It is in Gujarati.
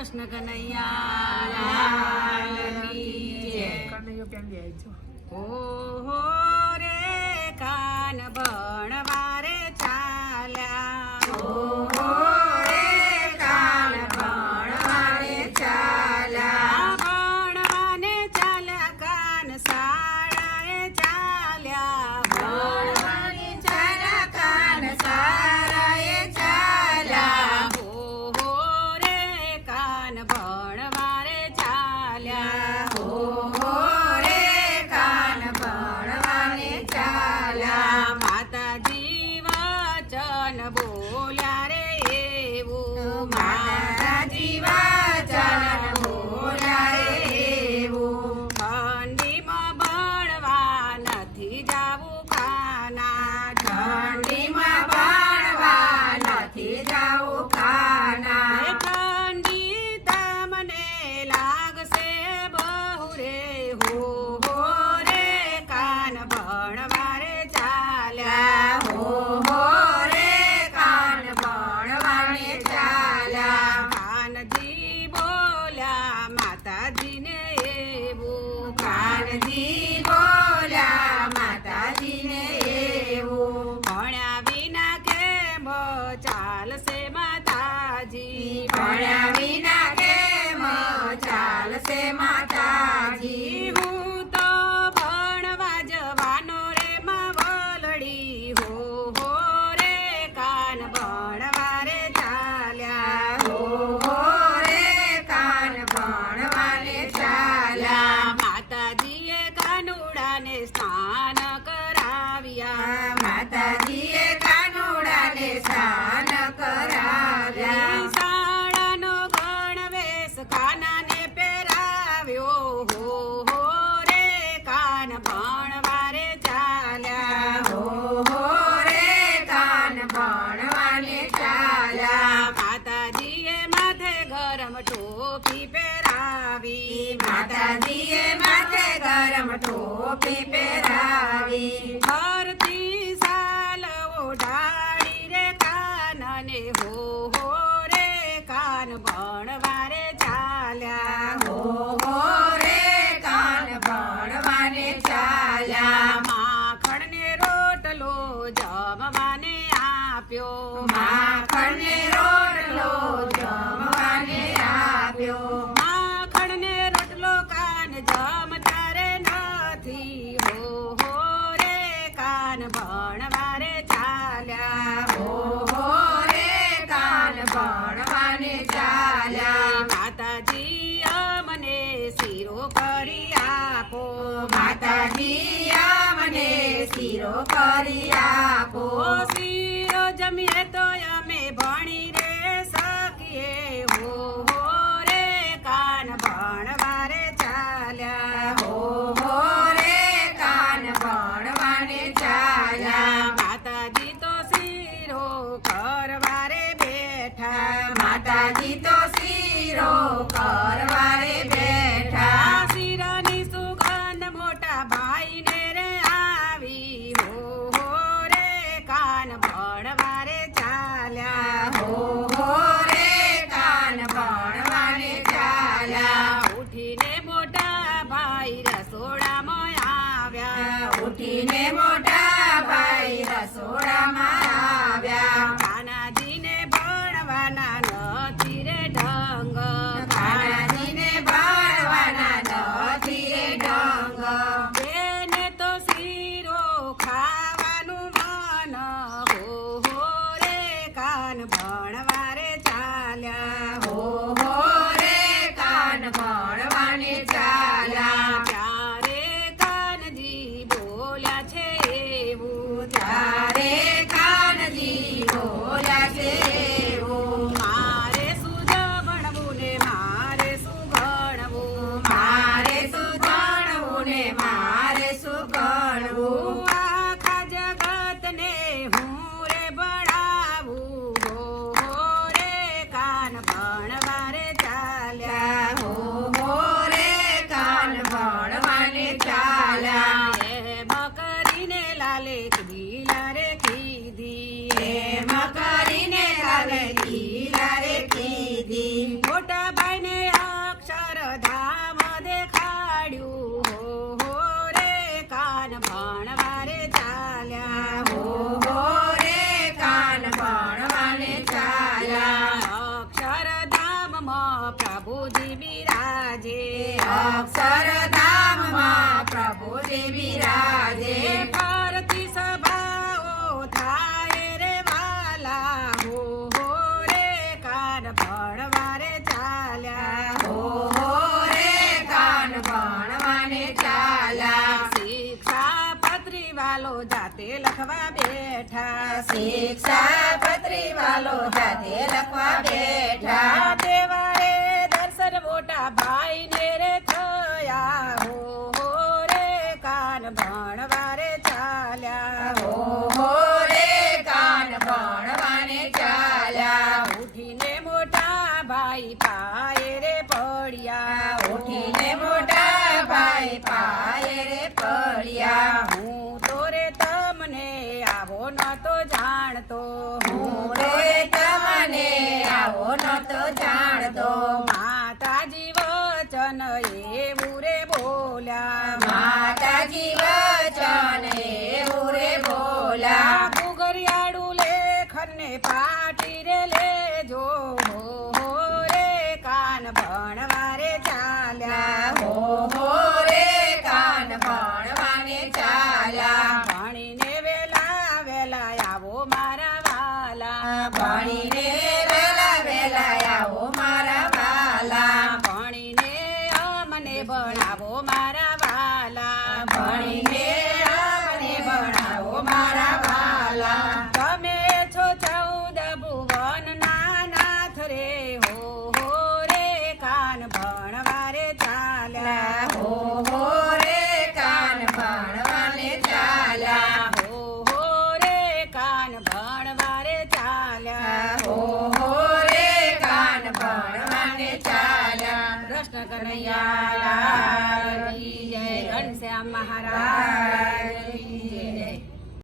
કૃષ્ણ કનૈયા કનૈયો કેમ લે છો? ઓહો રે કાન ભણવા રે ચાલ્યા, ઓહો રે કાન ભણવા રે ચાલ્યા, ભણવાને ચાલ્યા કાન શાળાએ ચાલ્યા, ભણવાને ચાલ્યા કાન શાળાએ ચાલ્યા, ઓહો રે કાન ભણવા રે ચાલ્યા, ઓહો રે કાન ભણવાને ચાલ્યા, માતાજી વચન બોલ્યા રે એવું, માતાજી વચન બોલ્યા રે એવું, ઠંડીમાં ભણવા નથી જાવું કાના, ઠંડીમાં ભણવા નથી જાવું કાના, ઠંડી તમને લાગશે બહુ રે, હો રે કાન ભણવા રે ચાલ્યા, ઓહો રે કાન ભણવાને ચાલ્યા, કાનજી બોલ્યા માતાજીને એવું, કાનજી બોલ્યા માતાજીને એવું, ભણ્યા વિના કેમ ચાલશે માતાજી, ભણ્યા વિના કેમ ચાલશે માતાજી, હું તો ભણવા જવાનો રે માં વલડી, હો રે કાન ભણવા રે ચાલ્યા, ઓહો રે કાન ભણવાને ચાલ્યા, માતાજીએ કાનુડાને સ્નાન કરાવ્યા, માતાજીએ કાનુડાને સ્નાન કરાવ્યા, શાળાનો ગણવેશ કાનાને પહેરાવ્યો, હો રે કાન ભણવા રે ચાલ્યા, ઓહો રે કાન ભણવાને ચાલ્યા, માતાજીએ માથે ગરમ ટોપી પહેરાવી, માતાજીએ માથે ગરમ ટોપી પહેરાવી, ઘરથી સાલ ઓઢાડી રે કાનને, હો રે કાન ભણવા રે ચાલ્યા, ઓહો રે કાન ભણવાને ચાલ્યા, માખણને રોટલો જમવાને આપ્યો, માખણને રોટલો જમવાને આપ્યો, માખણને રોટલો કાન જમતા રે નથી, હો રે કાન ભણવા રે ચાલ્યા, ઓહો રે કાન ભણવાને ચાલ્યા, માતાજી અમને શીરો કરી આપો, માતાજી અમને શીરો કરી આપો, શીરો જમીએ તો અમે ભણી રે શકીએ, હો રે કાન ભણવા રે ચાલ્યા, ઓહો રે કાન ભણવાને ચાલ્યા, માતાજી તો શીરો કરવા રે બેઠા, માતાજી તો શીરો કરવા રે બેઠા, શીરાની સુગંધ મોટા ભાઈને રે આવી, હો રે કાન ભણવા રે ચાલ્યા, ઓહો રે કાન ભણવાને ચાલ્યા, ઉઠીને મોટા ભાઈ રસોડામાં આવ્યા, ઉઠીને મોટા ભાઈ રસોડામાં આવ્યા, કાનાજીને ભણવાના નથી રે ઢંગ, કાનાજીને ભણવાના નથી રે ઢંગ, એને તો શીરો ખાવાનું મન, હો રે કાન ભણવા રે ચાલ્યા, ઓહો રે કાન ભણવાને ચાલ્યા, ત્યારે કાનજી બોલ્યા છે એવું, ત્યારે કાનજી બોલ્યા છે એવું, મારે શું ભણવું ને મારે શું ભણવું, મારે શું ભણવું ને મારે શું ગણવું, હું આખા જગતને હું રે ભણાવું, હો રે કાન ભણવા રે ચાલ્યા, ઓહો આજે ફરતી સભાઓ થાય રે વાલા હો રે કાન ભણવારે ચાલ્યા હો રે કાન ભણવાને ચાલ્યા શિક્ષાપત્રી વાલો જાતે લખવા બેઠા શિક્ષાપત્રી વાલો જાતે લખવા બેઠા દેવાએ દર્શન મોટા ભાઈ ને રે થયા હો રે કાન ભણવારે ચાલ્યા હો રે કાન ભણવાને ચાલ્યા ઉઠીને મોટા ભાઈ પાયે રે પડ્યા ઉઠીને મોટા ભાઈ પાયે રે પડ્યા હું તો રે તમને આવો નતો જાણતો હું રે તમને આવો નતો જાણતો માતાજી વચન એવું રે બોલ્યા માતાજી વચન એવું રે બોલ્યા ઘુઘરિયાળું લેખન ને પાટી રે લેજો હો રે કાન ભણવારે ચાલ્યા હો રે કાન ભણવાને ચાલ્યા ભણીને વેલા વેલા આવો મારા વાલા ભણીને વેલા વેલા આવો મારા વાલા ભણીને અમને ભણાવો મારા વાલા ભણીને અમને ભણાવો મારા વાલા તમે છો 14 ભુવનના નાથ રે હો રે કાન ભણવારે ચાલ્યા હો રે કાન ભણવાને ચાલ્યા હો રે કાન ભણવારે ચાલ્યા હો રે કાન ભણવાને ચાલ્યા કૃષ્ણ કનૈયા લાલ કી જય ઘનશ્યામ મહારાજ